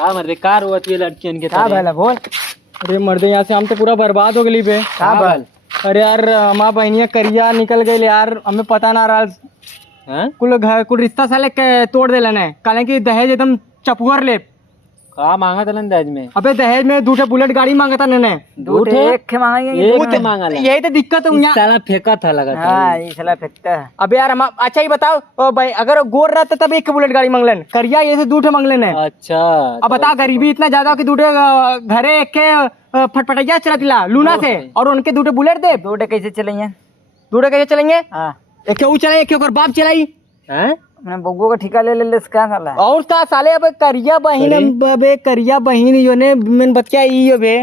का मर्दे कार हुआ थी लड़कियन के क्या भला बोल। अरे मर्दे यहाँ से हम तो पूरा बर्बाद हो गई बे। क्या भल। अरे यार हमारा बहनिया करिया निकल गई यार, हमें पता ना रहा। हैं कुल घर कुल रिश्ता साले के तोड़ दे लेने, काले की दहेज एकदम चपुअर ले। का मांगा तलन दहेज में? अबे दहेज में 2 बुलेट गाड़ी मांगा था ने। दूठे एक के मांगेंगे। एक मांगा ला। यही तो दिक्कत है यहाँ। साला फेंका था लगा था। हाँ ये साला फेंकता है। अबे यार हम अच्छा ही बताओ ओ भाई, अगर गोर रहता तब 1 बुलेट गाड़ी मांगलन, करिया ये से 2 मांगलन है। अच्छा अब बता गरीबी इतना ज्यादा कि 2 घरे एक के फटफटैया चला दिला लूना से, और उनके 2 बुलेट दे। दूठे कैसे चलेंगे? 2 कैसे चलेंगे? हाँ एक के वो चलाए, एक के ओकर बाप चलाई। हैं अपने बग्गो का ठिका ले ले इसका साला। और का साले अब करिया बहिन बे, करिया बहिन यो ने मन बतिया ई यो बे।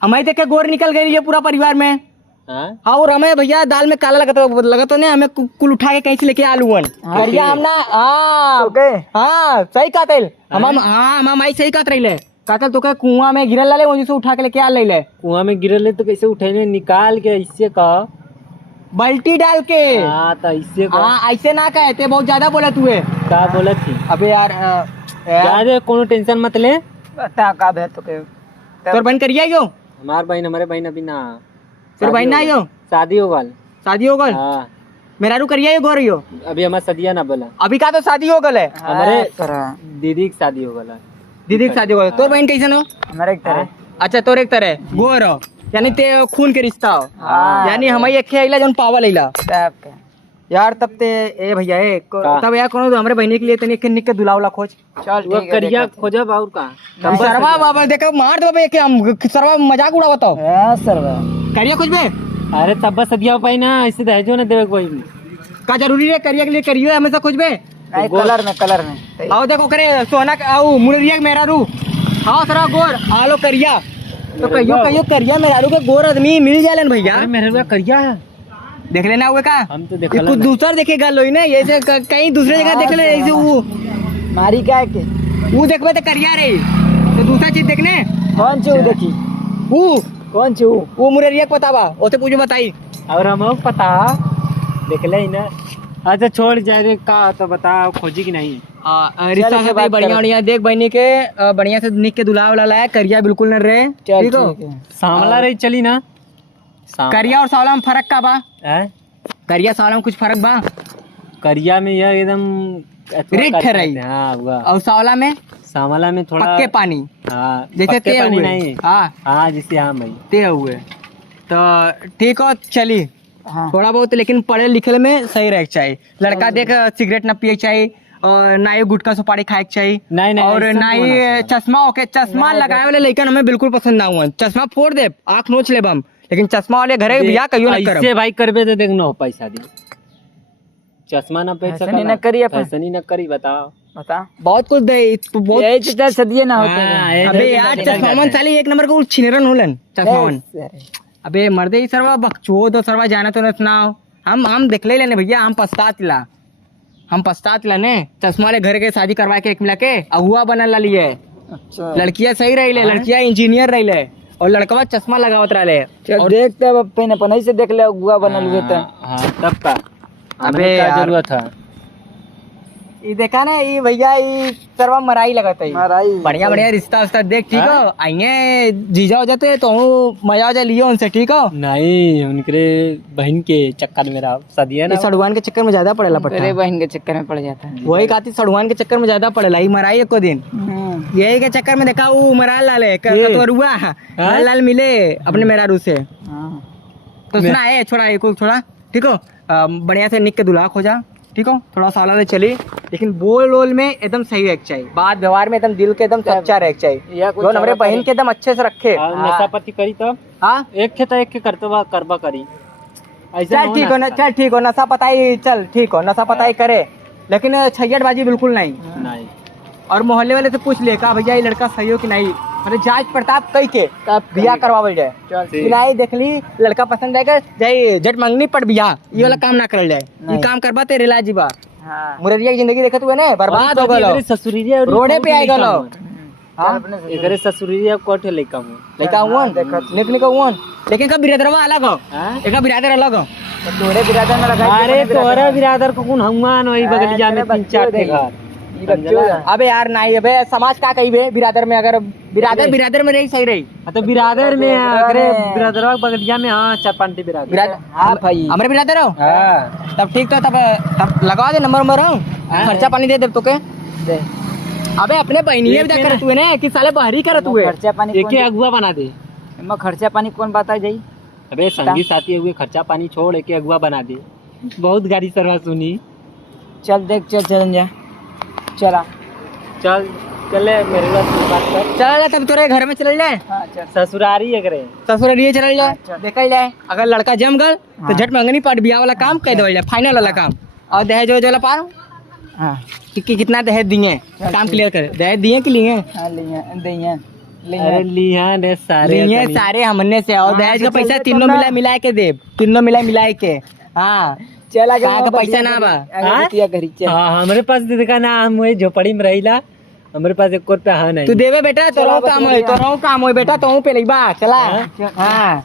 हमारी तक के गोर निकल गई ये पूरा परिवार में। हाँ और हमें भैया दाल में काला लगा तो नहीं, हमें कुल उठा के कहीं से लेके आलूवन करिया हम ना। हाँ ओके हाँ सही कातिल हम माई सही कात रही कातिल तो के कुआं में गिरल लाले वहीं से उठा के लेके आ ले। कुआं में गिरले तो कैसे उठेने? निकाल के इससे का बाल्टी डाल के। हाँ तो इससे का हाँ ऐसे ना कहते, बहुत ज्यादा बोला तू है। का बोला थी? अबे यार यार कोनो टेंशन मत ले। बता का भे तो के तोर बहन करिया यो? हमारे बहन अभी ना। तोर बहन ना यो? शादी हो गल। शादी हो गल? हाँ मेरा रू करिया यो गोर यो? अभी हमारा सदिया ना बोला। अभी का तो शादी हो गल है। हमारे तरह दीदी की शादी हो गला। दीदी की शादी हो गल। तोर बहन कैसन हो? हमारे एक तरह। अच्छा तोर एक तरह गोर हो, यानी ते खून के रिश्ता हो। यानी हमारी एक आइला जौन पावल आइला सब के यार। तब ते ए भैया तब यार कोनो हमारे बहनी के लिए तनी एक निक के दुलावला खोज। चल वो ठीक है। करिया खोजब और का तब सरवा बाबा देखो मार दो बे, के हम सरवा मजाक उड़ा बताओ। हां सरवा करिया खोज बे। अरे तब बस सदिया पाई ना, ऐसे दहेजो ना देवे कोई। का जरूरी है करिया के लिए? करियो हमेशा खोज बे। नहीं कलर में आओ देखो करे सोना आओ मुररिया मेरा रू। हाँ सरा गोर आलो करिया तो कहियो करिया मेरा रू के गोर आदमी मिल जालन भैया। अरे मेरे रुआ करिया है। देख लेना हुए का हम तो ये देखला कुछ दूसरा देखेगा लोई ना, ऐसे कहीं दूसरे जगह देख ले ऐसे वो मारी का के वो देखबे तो करिया रे, तो दूसरा चीज देखने कौन छु देखी? वो कौन छु? वो मुररिया के पता बा, ओसे पूछो बताई। और हम पता देखले ही ना। अच्छा छोड़ जाए रे, का तो बता खोजी कि नहीं? रिश्ता से बढ़िया बढ़िया देख बहनी के बढ़िया से निक के दुल्हा वाला लाया। करिया बिल्कुल न रहे, ठीक हो? सांवला रही चली ना। करिया और सावला में फर्क का बा? हैं करिया सावला में कुछ फर्क बा? करिया में यह एकदम रिठ रही। हाँ हुआ। और सावला में सांवला में थोड़ा पक्के पानी, हाँ जैसे पक्के ते पानी हुए। नहीं। हाँ हाँ जिससे हाँ भाई ते हुए तो ठीक हो चली। हाँ थोड़ा बहुत लेकिन पढ़े लिखे में सही रहे चाहिए। लड़का देख सिगरेट ना पिए चाहिए, और ना ही गुटखा सुपारी खाए चाहिए, नहीं नहीं और ना ही चश्मा होके चश्मा लगाए वाले लड़का हमें बिल्कुल पसंद ना हुआ। चश्मा फोड़ दे, आँख नोच ले हम, लेकिन चश्मा वाले घरे बियाह कहियो ना करब। ऐसे भाई करबे तो देखना हो पैसा दी। चश्मा ना पहन फैशन ही ना करी अपन। फैशन ही ना करी बताओ। बता बहुत कुछ दे बहुत। ये चीज सदिए ना होते हाँ, हैं। अबे यार चश्मावन साली एक नंबर को छिनरन होलन चश्मावन। अबे मर्दे ही सरवा बकचोद और सरवा जाना तो न सुनाओ। हम देख ले लेने भैया, हम पछतातला ने चश्मा वाले घर के शादी करवा के एक मिला के अहुआ बनल ला लिए। अच्छा लड़कियां सही रही ले, लड़कियां इंजीनियर रही ले, और लड़कवा चश्मा लगावत रहे। चल देखते अब पहले अपन से देख ले गुआ बनल हुए तो। हाँ तब का अबे क्या यार। जरूरत है? ये देखा ना ये भैया ये सरवा मराई लगता है। मराई बढ़िया बढ़िया रिश्ता उस्ता देख, ठीक हो? आइए जीजा हो जाते तो मजा आ जाए लियो उनसे, ठीक हो? नहीं उनके बहन के चक्कर में रहा सदिया ना। ये सड़ुआन के चक्कर में ज्यादा पड़ेला तेरे पट्टा। बहन के चक्कर में पड़ जाता है। वही कहती सड़ुआन के चक्कर में ज्यादा पड़ेला। ही मराई एको दिन यही के चक्कर में देखा वो मरा लाले कतरुआ लाल लाल मिले अपने मेहरारू से। तो सुना है छोड़ा एक छोड़ा, ठीक हो? बढ़िया से निक के दुल्हा खोजा, ठीक हो? थोड़ा साला ने चली, लेकिन बोल वोल में एकदम सही रहना चाहिए, बात व्यवहार में एकदम दिल के एकदम सच्चा रहना चाहिए। जो हमारे बहन के एकदम अच्छे से रखे। नशा पति करी तब हाँ एक के तो एक के करतवा करबा करी। चल ठीक हो ना, चल ठीक हो, नशा पताई चल ठीक हो, नशा पताई करे, लेकिन छैयटबाजी बिल्कुल नहीं। नहीं और मोहल्ले वाले से पूछ ले का भैया ये लड़का सही हो कि नहीं, मतलब जांच पड़ताल कई के तब बियाह करवावल जाए। फिलहाल देख ली लड़का पसंद आएगा जाए जट मंगनी पड़ बियाह, ये वाला काम ना करल जाए। ये काम करबा तेरे ला जीवा। मुररिया की जिंदगी देखत हुए ना बर्बाद हो गलो, ससुरिया रोडे पे आ गलो। एकरे ससुरिया कोठे लइका हूं लड़का हुआ निक निक हुआ, लेकिन का बिरादरवा अलग हो, एक बिरादर अलग हो। तोरे बिरादर में लगा। अरे तोरा बिरादर को कौन हुआ न वही बगलिया में 3-4 के घर। अबे यार नहीं, अबे समाज का कही बे बिरादर में, अगर बिरादर में रही सही रही। तो बिरादर में अरे बिरादर बगलिया में, हाँ चरपंटी बिरादर। हाँ भाई हमारे बिरादर हो हाँ तब ठीक, तो तब लगवा दे नंबर हो, खर्चा पानी दे तो के। दे अबे अपने बहनिये भी कर तू ने कि साले बाहरी कर तू है। खर्चा पानी एक ही अगुआ बना दे। मैं खर्चा पानी कौन बता जाई। अबे संगी साथी हुए, खर्चा पानी छोड़ एक अगुआ बना दे। बहुत गाड़ी सरवा सुनी। चल देख, चल जा, चला चल चले मेरे बात कर। चल तब तोरे घर में चल जाए, हाँ चल। ससुरारी है करे। ससुरारिये चल जाए, अच्छा। देखल जाए अगर लड़का जम गल तो झट मंगनी पाट बियाह वाला काम कह दो जाए, फाइनल वाला काम। और दहेज वहेज वाला पार हाँ कि कितना दहेज दिए, काम क्लियर कर। दहेज दिए कि लिए? हाँ अरे लिया ने सारे लिए सारे हमने से, और हाँ, दहेज का तो पैसा चल तीनों ना। मिला के दे, तीनों मिला के। हाँ चला कहाँ का पैसा ना बा? हाँ? घरी चल। हाँ हमारे पास देखा ना, हम वही झोपड़ी में रहिला, हमारे पास एक रुपया है नहीं। तू देवे बेटा, तोरो काम हो बेटा, तो पे ले बा चला। हाँ